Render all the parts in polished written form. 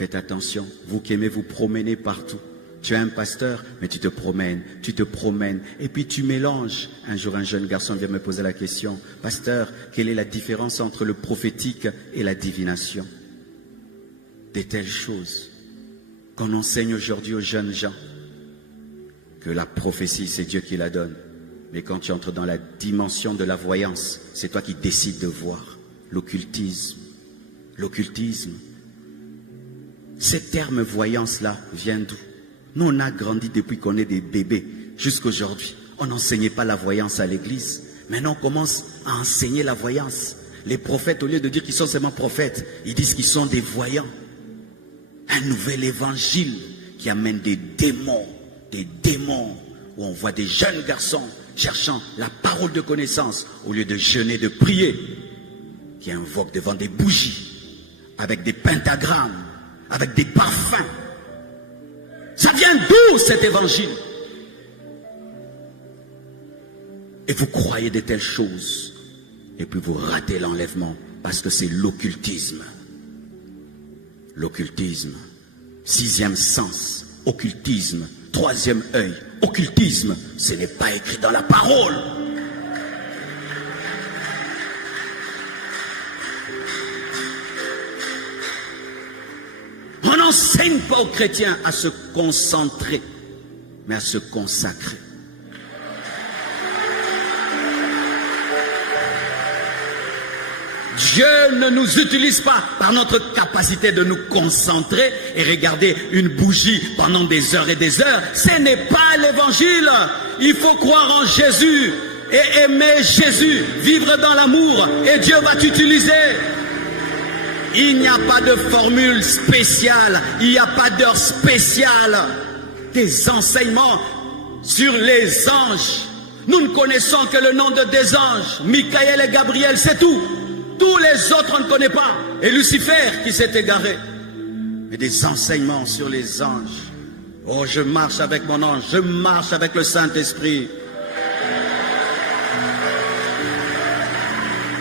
Faites attention, vous qui aimez vous promener partout. Tu es un pasteur, mais tu te promènes, et puis tu mélanges. Un jour, un jeune garçon vient me poser la question, « Pasteur, quelle est la différence entre le prophétique et la divination ?» Des telles choses qu'on enseigne aujourd'hui aux jeunes gens, que la prophétie, c'est Dieu qui la donne. Mais quand tu entres dans la dimension de la voyance, c'est toi qui décides de voir. L'occultisme. L'occultisme. Ces termes voyance-là viennent d'où? Nous, on a grandi depuis qu'on est des bébés jusqu'aujourd'hui. On n'enseignait pas la voyance à l'église. Maintenant, on commence à enseigner la voyance. Les prophètes, au lieu de dire qu'ils sont seulement prophètes, ils disent qu'ils sont des voyants. Un nouvel évangile qui amène des démons, où on voit des jeunes garçons cherchant la parole de connaissance au lieu de jeûner, de prier, qui invoquent devant des bougies, avec des pentagrammes, avec des parfums. Ça vient d'où cet évangile? Et vous croyez de telles choses, et puis vous ratez l'enlèvement, parce que c'est l'occultisme. L'occultisme. 6e sens, occultisme. 3e œil, occultisme. Ce n'est pas écrit dans la parole. On n'enseigne pas aux chrétiens à se concentrer, mais à se consacrer. Dieu ne nous utilise pas par notre capacité de nous concentrer et regarder une bougie pendant des heures et des heures. Ce n'est pas l'évangile. Il faut croire en Jésus et aimer Jésus, vivre dans l'amour, et Dieu va t'utiliser. Il n'y a pas de formule spéciale, il n'y a pas d'heure spéciale. Des enseignements sur les anges. Nous ne connaissons que le nom de des anges, Michael et Gabriel, c'est tout. Tous les autres, on ne connaît pas. Et Lucifer qui s'est égaré. Mais des enseignements sur les anges. Oh, je marche avec mon ange, je marche avec le Saint-Esprit.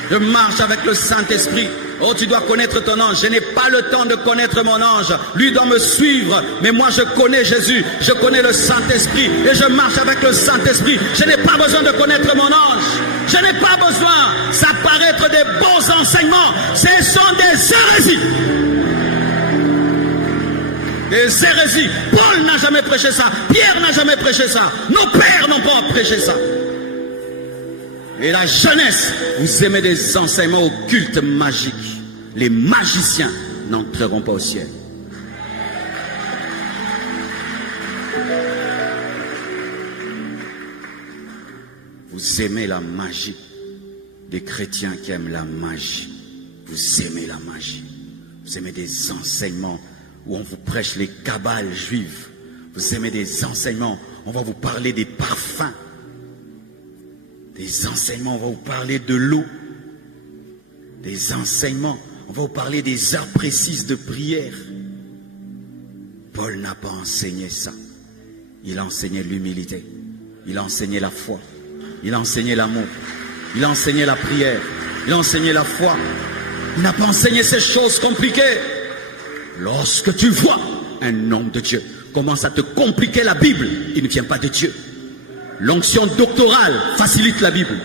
Je marche avec le Saint-Esprit. Oh, tu dois connaître ton ange. Je n'ai pas le temps de connaître mon ange. Lui doit me suivre. Mais moi, je connais Jésus. Je connais le Saint-Esprit. Et je marche avec le Saint-Esprit. Je n'ai pas besoin de connaître mon ange. Je n'ai pas besoin. Ça paraît être des bons enseignements. Ce sont des hérésies. Des hérésies. Paul n'a jamais prêché ça. Pierre n'a jamais prêché ça. Nos pères n'ont pas prêché ça. Et la jeunesse, vous aimez des enseignements occultes magiques. Les magiciens n'entreront pas au ciel. Vous aimez la magie. Des chrétiens qui aiment la magie. Vous aimez la magie. Vous aimez des enseignements où on vous prêche les kabbales juives. Vous aimez des enseignements, on va vous parler des parfums. Des enseignements, on va vous parler de l'eau. Des enseignements, on va vous parler des heures précises de prière. Paul n'a pas enseigné ça. Il a enseigné l'humilité. Il a enseigné la foi. Il a enseigné l'amour. Il a enseigné la prière. Il a enseigné la foi. Il n'a pas enseigné ces choses compliquées. Lorsque tu vois un homme de Dieu commence à te compliquer la Bible, il ne vient pas de Dieu. L'onction doctorale facilite la Bible.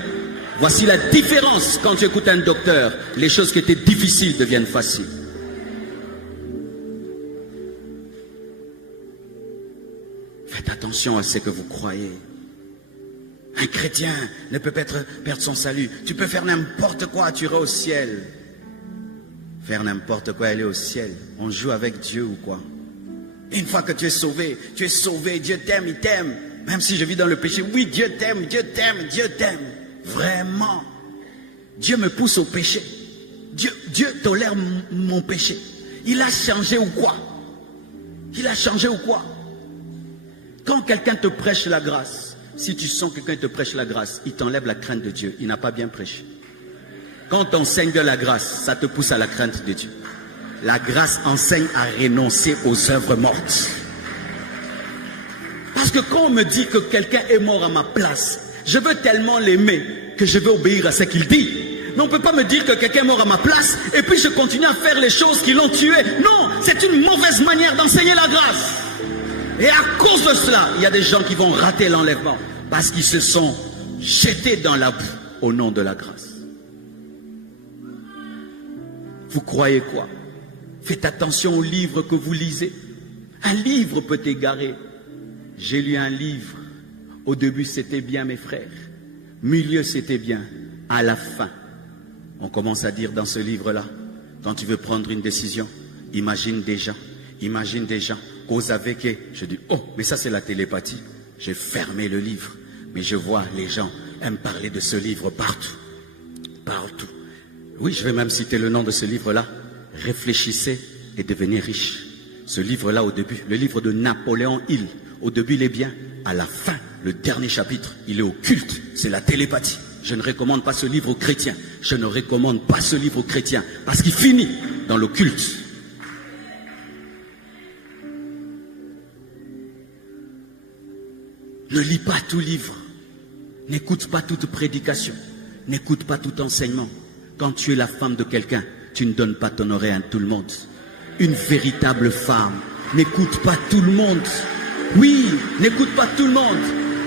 Voici la différence quand tu écoutes un docteur. Les choses qui étaient difficiles deviennent faciles. Faites attention à ce que vous croyez. Un chrétien ne peut pas perdre son salut. Tu peux faire n'importe quoi, tu iras au ciel. Faire n'importe quoi, aller au ciel. On joue avec Dieu ou quoi? Une fois que tu es sauvé, Dieu t'aime, il t'aime. Même si je vis dans le péché, oui, Dieu t'aime, Dieu t'aime, Dieu t'aime. Vraiment. Dieu me pousse au péché. Dieu tolère mon péché. Il a changé ou quoi? Il a changé ou quoi? Quand quelqu'un te prêche la grâce, si tu sens que quelqu'un te prêche la grâce, il t'enlève la crainte de Dieu. Il n'a pas bien prêché. Quand on enseigne de la grâce, ça te pousse à la crainte de Dieu. La grâce enseigne à renoncer aux œuvres mortes. Parce que quand on me dit que quelqu'un est mort à ma place, je veux tellement l'aimer que je veux obéir à ce qu'il dit. Mais on ne peut pas me dire que quelqu'un est mort à ma place et puis je continue à faire les choses qui l'ont tué. Non, c'est une mauvaise manière d'enseigner la grâce. Et à cause de cela, il y a des gens qui vont rater l'enlèvement parce qu'ils se sont jetés dans la boue au nom de la grâce. Vous croyez quoi? Faites attention aux livres que vous lisez. Un livre peut t'égarer. J'ai lu un livre. Au début, c'était bien, mes frères. Milieu, c'était bien. À la fin, on commence à dire dans ce livre-là, quand tu veux prendre une décision, imagine des gens cause avec eux. Je dis, oh, mais ça c'est la télépathie. J'ai fermé le livre. Mais je vois les gens aiment parler de ce livre partout. Partout. Oui, je vais même citer le nom de ce livre-là. Réfléchissez et devenez riche. Ce livre-là au début, le livre de Napoléon Hill. Au début, il est bien. À la fin, le dernier chapitre, il est occulte. C'est la télépathie. Je ne recommande pas ce livre aux chrétiens. Je ne recommande pas ce livre aux chrétiens. Parce qu'il finit dans l'occulte. Ne lis pas tout livre. N'écoute pas toute prédication. N'écoute pas tout enseignement. Quand tu es la femme de quelqu'un, tu ne donnes pas ton oreille à tout le monde. Une véritable femme n'écoute pas tout le monde. Oui, n'écoute pas tout le monde.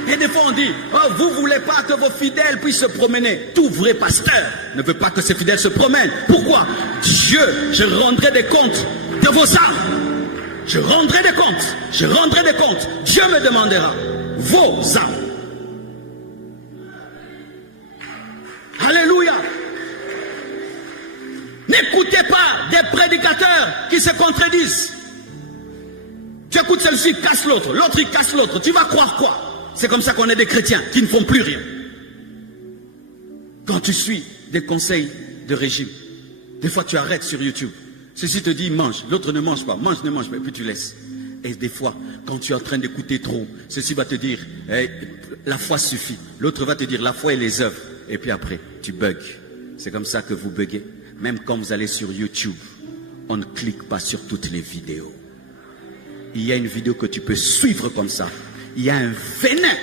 Et des fois on dit, oh, vous ne voulez pas que vos fidèles puissent se promener. Tout vrai pasteur ne veut pas que ses fidèles se promènent. Pourquoi? Dieu, je rendrai des comptes de vos âmes. Je rendrai des comptes. Je rendrai des comptes. Dieu me demandera vos âmes. Alléluia. N'écoutez pas des prédicateurs qui se contredisent. Tu écoutes celui-ci, casse l'autre, l'autre il casse l'autre. Tu vas croire quoi? C'est comme ça qu'on est des chrétiens qui ne font plus rien. Quand tu suis des conseils de régime, des fois tu arrêtes sur YouTube. Ceci te dit mange, l'autre ne mange pas, mange, ne mange pas, et puis tu laisses. Et des fois, quand tu es en train d'écouter trop, ceci va te dire, hey, la foi suffit. L'autre va te dire, la foi et les œuvres. Et puis après, tu bugs. C'est comme ça que vous buguez. Même quand vous allez sur YouTube, on ne clique pas sur toutes les vidéos. Il y a une vidéo que tu peux suivre comme ça. Il y a un venin,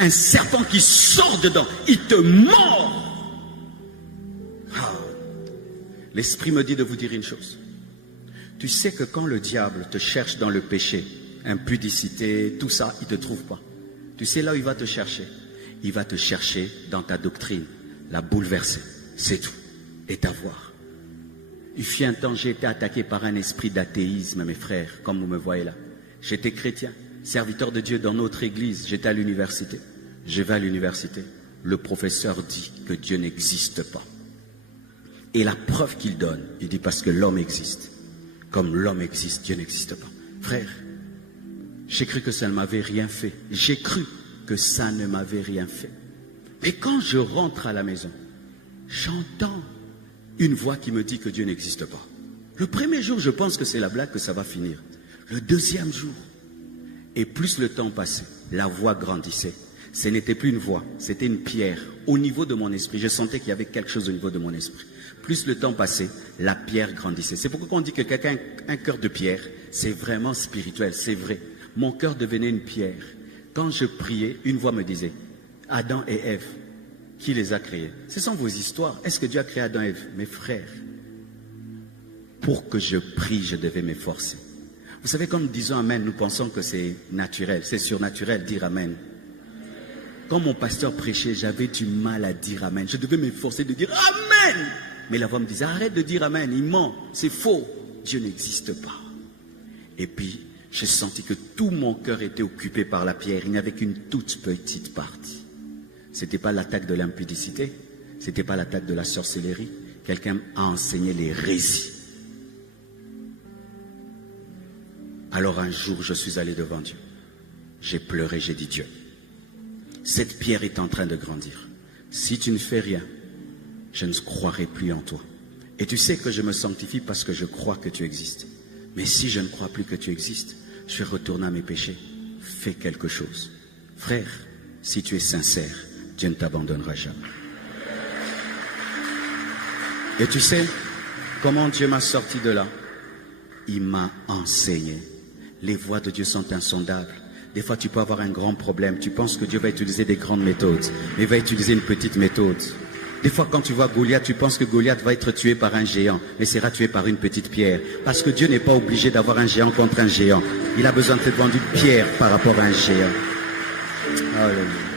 un serpent qui sort dedans. Il te mord. Ah. L'Esprit me dit de vous dire une chose. Tu sais que quand le diable te cherche dans le péché, impudicité, tout ça, il ne te trouve pas. Tu sais là où il va te chercher? Il va te chercher dans ta doctrine, la bouleverser. C'est tout. Et t'avoir. Il fut un temps, j'ai été attaqué par un esprit d'athéisme, mes frères, comme vous me voyez là. J'étais chrétien, serviteur de Dieu dans notre église. J'étais à l'université. Je vais à l'université. Le professeur dit que Dieu n'existe pas. Et la preuve qu'il donne, il dit parce que l'homme existe. Comme l'homme existe, Dieu n'existe pas. Frère, j'ai cru que ça ne m'avait rien fait. J'ai cru que ça ne m'avait rien fait. Mais quand je rentre à la maison, j'entends une voix qui me dit que Dieu n'existe pas. Le premier jour, je pense que c'est la blague, que ça va finir. Le deuxième jour, et plus le temps passait, la voix grandissait. Ce n'était plus une voix, c'était une pierre au niveau de mon esprit. Je sentais qu'il y avait quelque chose au niveau de mon esprit. Plus le temps passait, la pierre grandissait. C'est pourquoi on dit que quelqu'un a un cœur de pierre, c'est vraiment spirituel, c'est vrai. Mon cœur devenait une pierre. Quand je priais, une voix me disait, Adam et Ève, qui les a créés? Ce sont vos histoires. Est-ce que Dieu a créé Adam et Ève? Mes frères, pour que je prie, je devais m'efforcer. Vous savez, quand nous disons Amen, nous pensons que c'est naturel, c'est surnaturel, dire Amen. Quand mon pasteur prêchait, j'avais du mal à dire Amen. Je devais m'efforcer de dire Amen. Mais la voix me disait, arrête de dire Amen, il ment, c'est faux. Dieu n'existe pas. Et puis, j'ai senti que tout mon cœur était occupé par la pierre. Il n'y avait qu'une toute petite partie. Ce n'était pas l'attaque de l'impudicité, ce n'était pas l'attaque de la sorcellerie. Quelqu'un a enseigné l'hérésie. Alors un jour, je suis allé devant Dieu. J'ai pleuré, j'ai dit, Dieu, cette pierre est en train de grandir. Si tu ne fais rien, je ne croirai plus en toi. Et tu sais que je me sanctifie parce que je crois que tu existes. Mais si je ne crois plus que tu existes, je vais retourner à mes péchés. Fais quelque chose. Frère, si tu es sincère, Dieu ne t'abandonnera jamais. Et tu sais comment Dieu m'a sorti de là? Il m'a enseigné. Les voies de Dieu sont insondables. Des fois, tu peux avoir un grand problème. Tu penses que Dieu va utiliser des grandes méthodes, mais il va utiliser une petite méthode. Des fois, quand tu vois Goliath, tu penses que Goliath va être tué par un géant, mais sera tué par une petite pierre. Parce que Dieu n'est pas obligé d'avoir un géant contre un géant. Il a besoin de te vendre une pierre par rapport à un géant. Alléluia.